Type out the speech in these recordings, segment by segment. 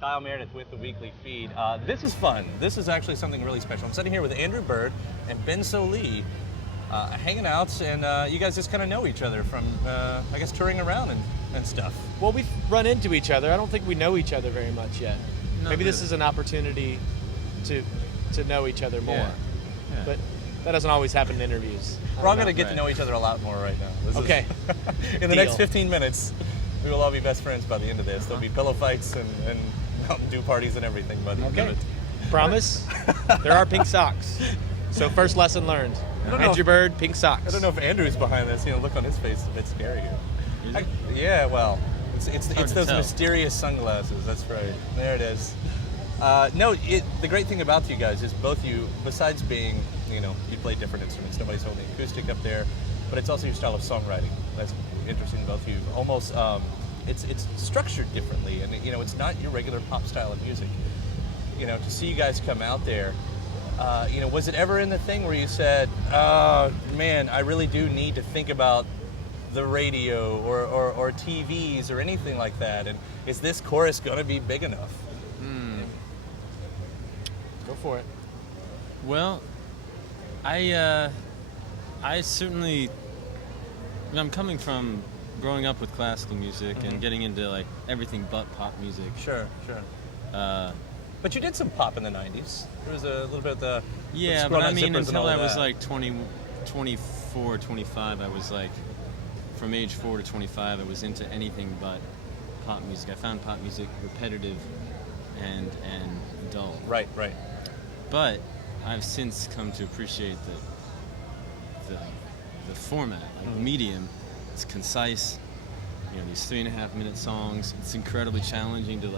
Kyle Meredith with the weekly feed. This is fun. This is actually something really special. I'm sitting here with Andrew Bird and Ben Sollee, hanging out, and you guys just kind of know each other from, I guess, touring around and stuff. Well, we've run into each other. I don't think we know each other very much yet. Maybe this is an opportunity to know each other more. Yeah. But that doesn't always happen in interviews. We're all going to get to know each other a lot more right now. Okay. In the next 15 minutes, we will all be best friends by the end of this. There'll be pillow fights and Mountain Dew parties and everything by the end of it. Promise? There are pink socks. So first lesson learned. Andrew Bird, pink socks. I don't know if Andrew's behind this. Look on his face is a bit scary here. Yeah, well, it's those mysterious sunglasses. That's right. There it is. The great thing about you guys is both you, besides being, you play different instruments. Nobody's holding acoustic up there, but it's also your style of songwriting. That's interesting, both of you. Almost, it's structured differently, and it's not your regular pop style of music. To see you guys come out there, was it ever in the thing where you said, man, I really do need to think about the radio or TVs or anything like that, and is this chorus going to be big enough? Go for it. Well, I certainly, I'm coming from growing up with classical music and getting into everything but pop music. Sure. But you did some pop in the 90s. There was a little bit of the... Yeah, but I mean, until I was 24, 25, I was from age 4 to 25, I was into anything but pop music. I found pop music repetitive and dull. Right. But I've since come to appreciate the format, the medium. It's concise. These 3.5-minute songs. It's incredibly challenging to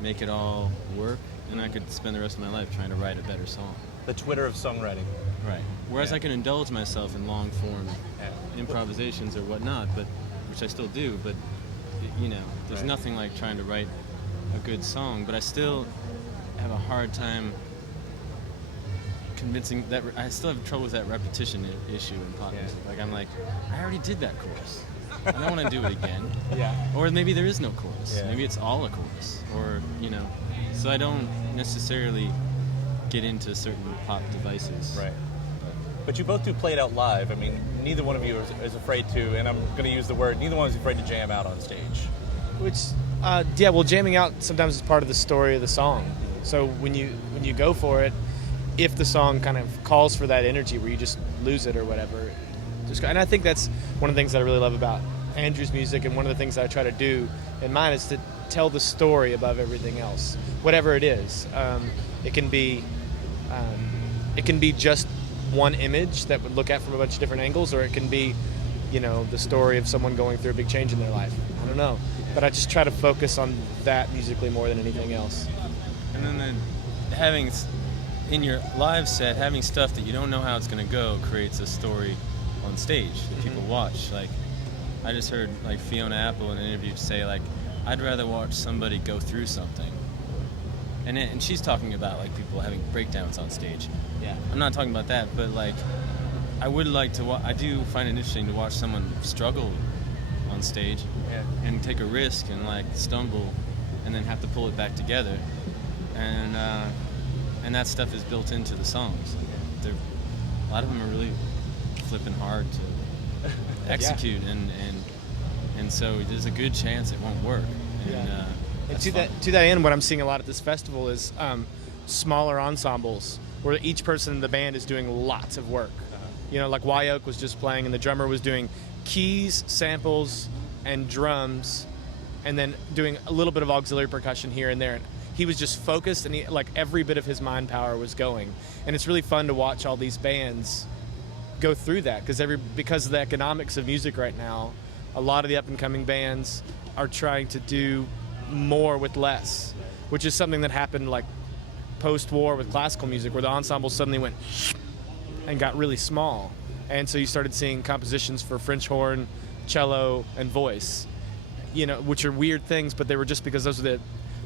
make it all work, and I could spend the rest of my life trying to write a better song. The Twitter of songwriting. Right. Whereas I can indulge myself in long form improvisations or whatnot, which I still do. But there's nothing like trying to write a good song. But I still have a hard time convincing that I still have trouble with that repetition issue in pop music. I already did that chorus. I don't want to do it again. Yeah. Or maybe there is no chorus. Yeah. Maybe it's all a chorus. Or so I don't necessarily get into certain pop devices. Right. But you both do play it out live. I mean, neither one of you is afraid to, and I'm going to use the word, neither one is afraid to jam out on stage. Jamming out sometimes is part of the story of the song. So when you go for it, if the song kind of calls for that energy where you just lose it or whatever, and I think that's one of the things that I really love about Andrew's music, and one of the things that I try to do in mine is to tell the story above everything else, whatever it is. It can be just one image that would look at from a bunch of different angles, or it can be, the story of someone going through a big change in their life. I don't know, but I just try to focus on that musically more than anything else. And then having in your live set, having stuff that you don't know how it's going to go creates a story on stage that people watch. I just heard Fiona Apple in an interview say I'd rather watch somebody go through something, and she's talking about people having breakdowns on stage. Yeah, I'm not talking about that, but I would like to I do find it interesting to watch someone struggle on stage and take a risk and stumble and then have to pull it back together, and that stuff is built into the songs. A lot of them are really flipping hard to execute, and so there's a good chance it won't work. And to that end, what I'm seeing a lot at this festival is smaller ensembles where each person in the band is doing lots of work. Wye Oak was just playing, and the drummer was doing keys, samples, and drums, and then doing a little bit of auxiliary percussion here and there. And he was just focused, and every bit of his mind power was going. And it's really fun to watch all these bands go through that, because of the economics of music right now, a lot of the up-and-coming bands are trying to do more with less, which is something that happened post-war with classical music, where the ensemble suddenly went and got really small. And so you started seeing compositions for French horn, cello, and voice, which are weird things, but they were just because those are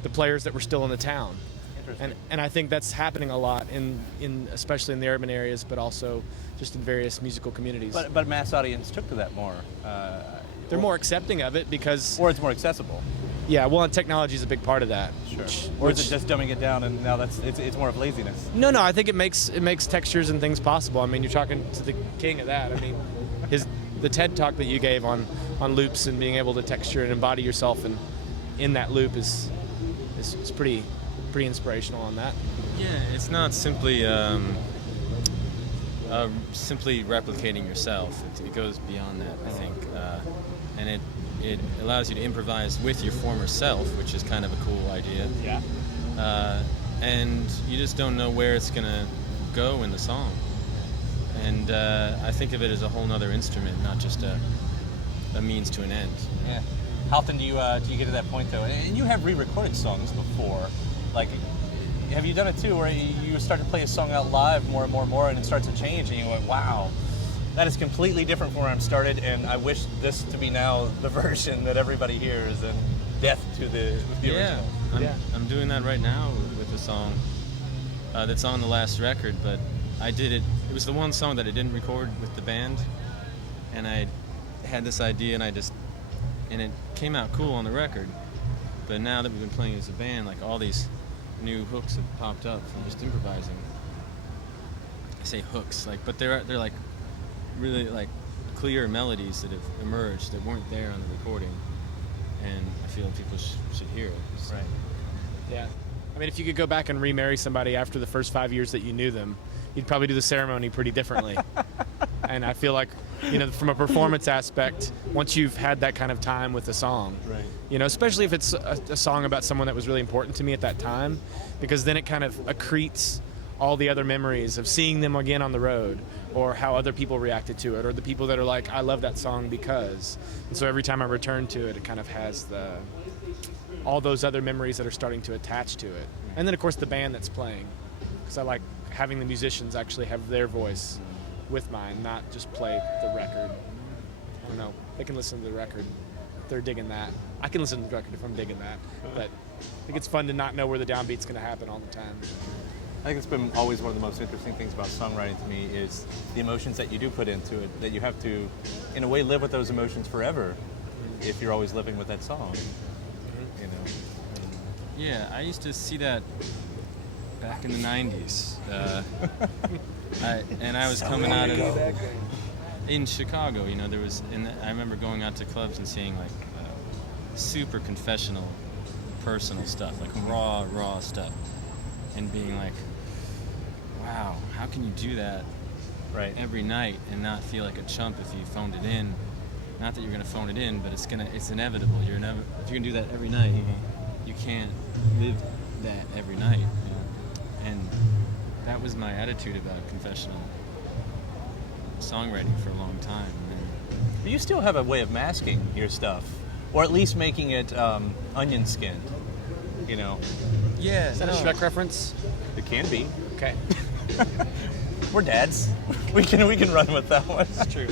the players that were still in the town. And I think that's happening a lot in especially in the urban areas, but also just in various musical communities. But mass audience took to that more. They're more accepting of it because... Or it's more accessible. Yeah, well, and technology is a big part of that. Sure. Or is it just dumbing it down and now it's more of laziness? No, I think it makes textures and things possible. I mean, you're talking to the king of that. I mean, the TED talk that you gave on loops and being able to texture and embody yourself in that loop is pretty inspirational on that. Yeah, it's not simply simply replicating yourself. It goes beyond that, I think, and it allows you to improvise with your former self, which is kind of a cool idea. Yeah. And you just don't know where it's gonna go in the song. And I think of it as a whole nother instrument, not just a means to an end. Yeah. How often do you get to that point though? And you have re-recorded songs before, like. Have you done it too, where you start to play a song out live more and more, and it starts to change, and you go, wow, that is completely different from where I started, and I wish this to be now the version that everybody hears, and death to the original. I'm doing that right now with a song that's on the last record, but I did it. It was the one song that I didn't record with the band, and I had this idea, and it came out cool on the record. But now that we've been playing as a band, like all these new hooks have popped up from just improvising. I say hooks, but they're like really like clear melodies that have emerged that weren't there on the recording, and I feel like people should hear it. So. Right. Yeah. I mean, if you could go back and remarry somebody after the first 5 years that you knew them, you'd probably do the ceremony pretty differently. And I feel like, from a performance aspect, once you've had that kind of time with a song, right. Especially if it's a song about someone that was really important to me at that time, because then it kind of accretes all the other memories of seeing them again on the road, or how other people reacted to it, or the people that are like, I love that song because. And so every time I return to it, it kind of has all those other memories that are starting to attach to it. And then, of course, the band that's playing, because I like having the musicians actually have their voice with mine, not just play the record. I don't know. They can listen to the record if they're digging that. I can listen to the record if I'm digging that. But I think it's fun to not know where the downbeat's going to happen all the time. I think it's been always one of the most interesting things about songwriting to me is the emotions that you do put into it, that you have to, in a way, live with those emotions forever if you're always living with that song. Yeah, I used to see that back in the 90s. I was coming out of in Chicago. There was, I remember going out to clubs and seeing like super confessional, personal stuff, like raw stuff, and being like, wow, how can you do that every night and not feel like a chump if you phoned it in? Not that you're gonna phone it in, but it's inevitable. If you're gonna do that every night, you can't live that every night. And that was my attitude about confessional songwriting for a long time. But you still have a way of masking your stuff, or at least making it onion skinned. Yeah. Is that a Shrek reference? It can be. Okay. We're dads. We can run with that one. It's true.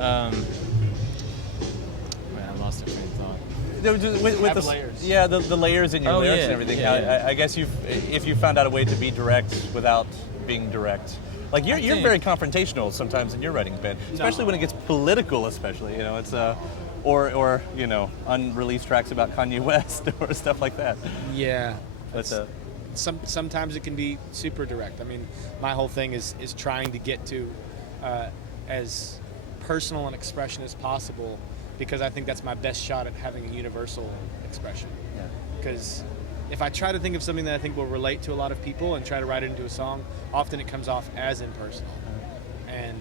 I lost a train of thought. With the layers. Yeah, the layers in your lyrics and everything. Yeah. I guess if you found out a way to be direct without being direct. Like you're very confrontational sometimes in your writing, Ben. Especially when it gets political, especially. It's or unreleased tracks about Kanye West or stuff like that. Yeah. But sometimes it can be super direct. I mean, my whole thing is trying to get to as personal an expression as possible, because I think that's my best shot at having a universal expression. Yeah. Because if I try to think of something that I think will relate to a lot of people and try to write it into a song, often it comes off as impersonal and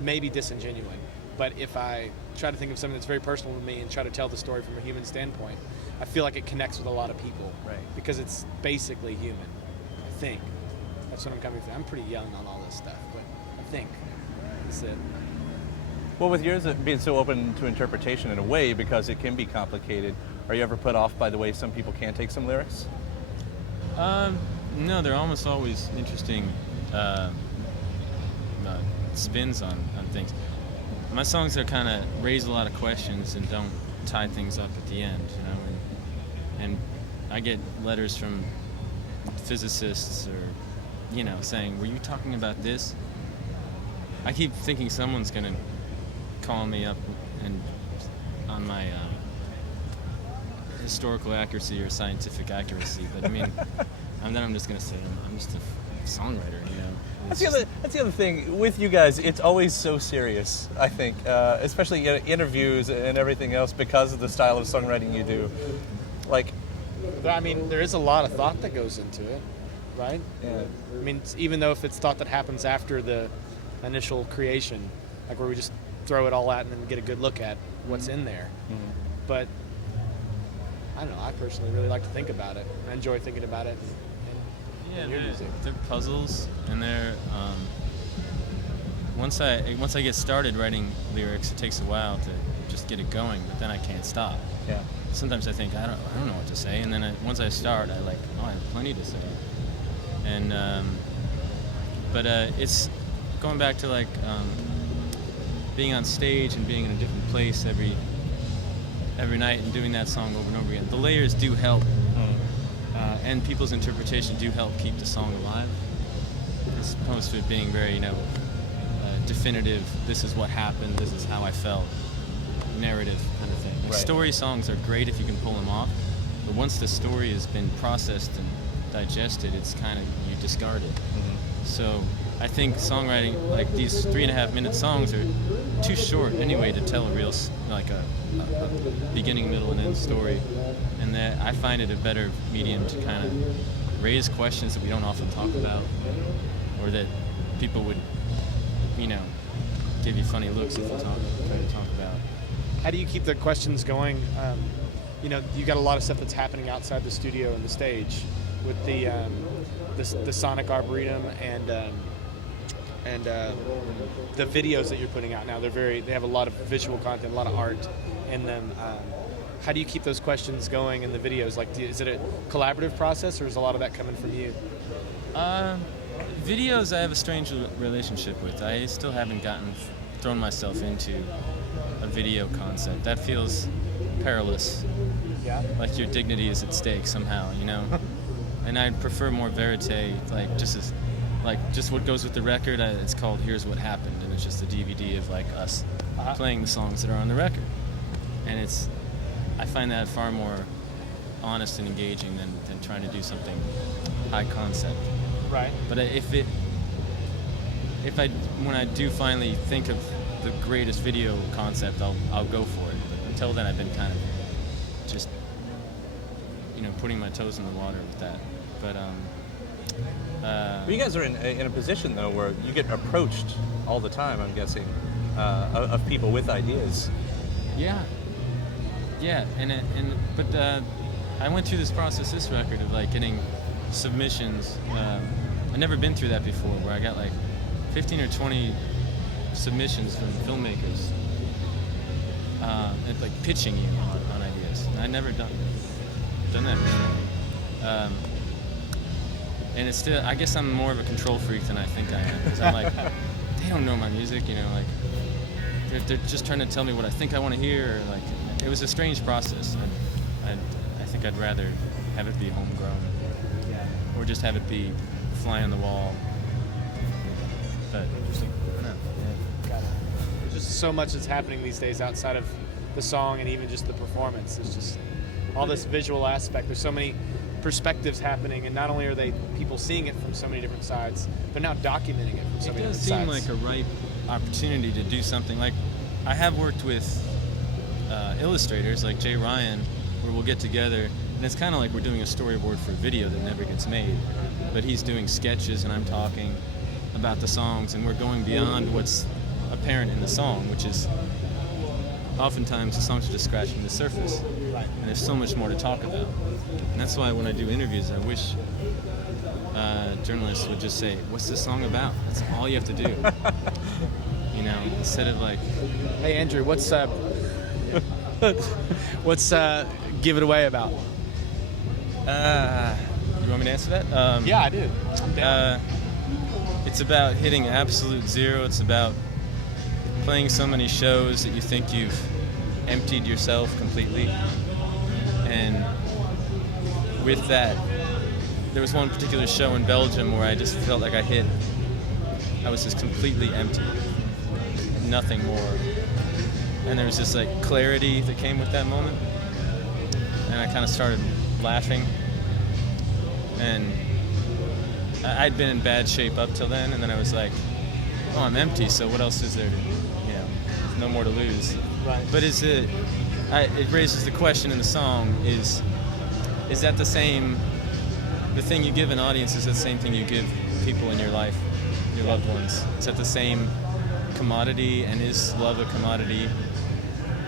maybe disingenuine. But if I try to think of something that's very personal to me and try to tell the story from a human standpoint, I feel like it connects with a lot of people. Right. Because it's basically human, I think. That's what I'm coming to. I'm pretty young on all this stuff, but I think that's it. Well, with yours being so open to interpretation in a way, because it can be complicated, are you ever put off by the way some people can take some lyrics? No, they're almost always interesting spins on things. My songs are kind of raise a lot of questions and don't tie things up at the end, and I get letters from physicists or saying, were you talking about this? I keep thinking someone's gonna call me up and on my historical accuracy or scientific accuracy, but I mean, and then I'm just gonna say I'm just a songwriter, you know. That's the other thing with you guys. It's always so serious. I think, especially in interviews and everything else, because of the style of songwriting you do. Like, I mean, there is a lot of thought that goes into it, right? yeah. I mean, even though if it's thought that happens after the initial creation, like where we just throw it all out and then get a good look at what's in there. Mm-hmm. But I don't know. I personally really like to think about it. I enjoy thinking about it. Yeah, your music. they're puzzles, and they're once I get started writing lyrics, it takes a while to just get it going, but then I can't stop. Yeah. Sometimes I think I don't know what to say, and then once I start, I have plenty to say. And but it's going back to like being on stage and being in a different place every night and doing that song over and over again. The layers do help. And people's interpretation do help keep the song alive, as opposed to it being very, definitive. This is what happened. This is how I felt. Narrative kind of thing. Like, right. Story songs are great if you can pull them off, but once the story has been processed and digested, it's kind of you discard it. Mm-hmm. So I think songwriting, like these 3.5-minute songs, are too short anyway to tell a real a beginning, middle, and end story. And that I find it a better medium to kind of raise questions that we don't often talk about, or that people would, give you funny looks if you try to talk about. How do you keep the questions going? You got a lot of stuff that's happening outside the studio and the stage with the sonic arboretum and the videos that you're putting out now. They have a lot of visual content, a lot of art in them. How do you keep those questions going in the videos? Like, is it a collaborative process, or is a lot of that coming from you? Videos I have a strange relationship with. I still haven't thrown myself into a video concept. That feels perilous. Yeah. Like your dignity is at stake somehow, And I'd prefer more verite, just what goes with the record. It's called Here's What Happened, and it's just a DVD of us playing the songs that are on the record. And I find that far more honest and engaging than trying to do something high concept. Right. But when I do finally think of the greatest video concept, I'll go for it. But until then, I've been kind of just putting my toes in the water with that. But you guys are in a position though where you get approached all the time, I'm guessing, of people with ideas. Yeah, but I went through this process, this record, of getting submissions. I've never been through that before, where I got 15 or 20 submissions from filmmakers, and pitching you on ideas. And I'd never done that before. And it's still, I guess I'm more of a control freak than I think I am, because I'm they don't know my music, they're just trying to tell me what I think I want to hear. It was a strange process. I think I'd rather have it be homegrown, or just have it be fly on the wall. But interesting. Got it. There's just so much that's happening these days outside of the song and even just the performance. It's just all this visual aspect. There's so many perspectives happening, and not only are they people seeing it from so many different sides, they're now documenting it from so many different sides. It does seem like a ripe opportunity to do something. I have worked with illustrators like Jay Ryan, where we'll get together, and it's kind of like we're doing a storyboard for a video that never gets made. But he's doing sketches, and I'm talking about the songs, and we're going beyond what's apparent in the song, which is oftentimes the songs are just scratching the surface, and there's so much more to talk about. And that's why when I do interviews, I wish journalists would just say, "What's this song about?" That's all you have to do. Instead of "Hey Andrew, what's Give It Away about?" You want me to answer that? Yeah, I do. I'm down. It's about hitting absolute zero. It's about playing so many shows that you think you've emptied yourself completely. And with that, there was one particular show in Belgium where I just felt like I was just completely empty. Nothing more. and there was this like clarity that came with that moment, and I kind of started laughing, and I'd been in bad shape up till then, and then I was like, oh, I'm empty, so what else is there to, no more to lose. Right. But it raises the question in the song, is that the same, the thing you give an audience is the same thing you give people in your life, your loved ones? Is that the same commodity, and is love a commodity?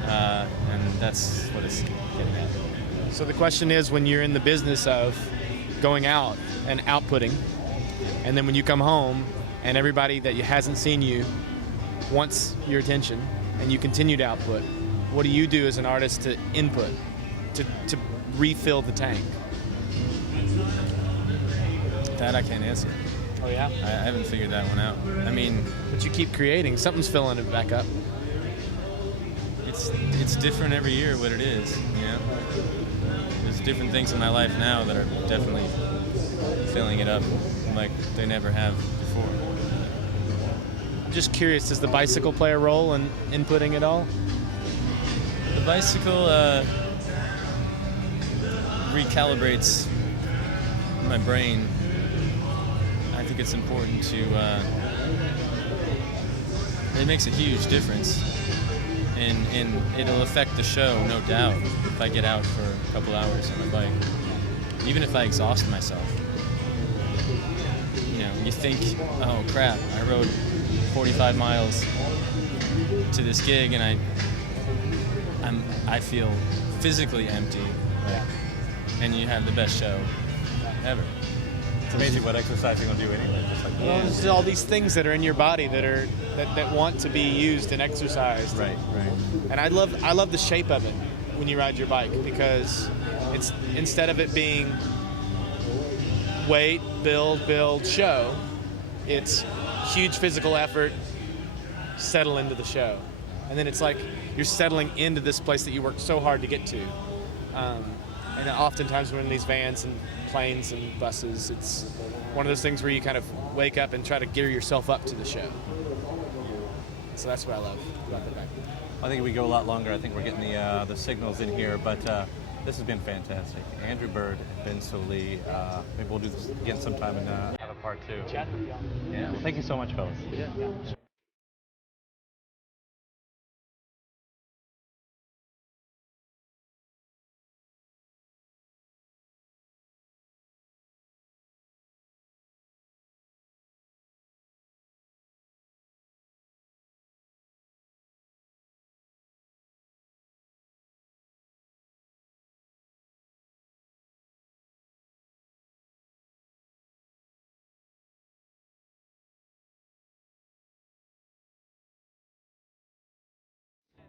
And that's what it's getting at. So the question is, when you're in the business of going out and outputting, and then when you come home and everybody that hasn't seen you wants your attention and you continue to output, what do you do as an artist to input, to refill the tank? That I can't answer. Oh yeah? I haven't figured that one out. I mean, but you keep creating. Something's filling it back up. It's different every year what it is, There's different things in my life now that are definitely filling it up like they never have before. I'm just curious, does the bicycle play a role in inputting it all? The bicycle recalibrates my brain. I think it's important to, it makes a huge difference. And it'll affect the show, no doubt, if I get out for a couple hours on my bike. Even if I exhaust myself. You think, oh crap, I rode 45 miles to this gig and I feel physically empty. And you have the best show ever. It's amazing what exercise you're gonna do anyway. Just like There's all these things that are in your body that want to be used and exercised. Right. And I love the shape of it when you ride your bike, because it's, instead of it being wait, build, show, it's huge physical effort, settle into the show. And then it's like you're settling into this place that you worked so hard to get to. And oftentimes we're in these vans and planes and buses. It's one of those things where you kind of wake up and try to gear yourself up to the show. So that's what I love about the bike. I think we go a lot longer. I think we're getting the signals in here, but this has been fantastic. Andrew Bird, Ben Sollee. Maybe we'll do this again sometime and have a part two. Chat with y'all. Yeah. Well, thank you so much, fellas. Yeah.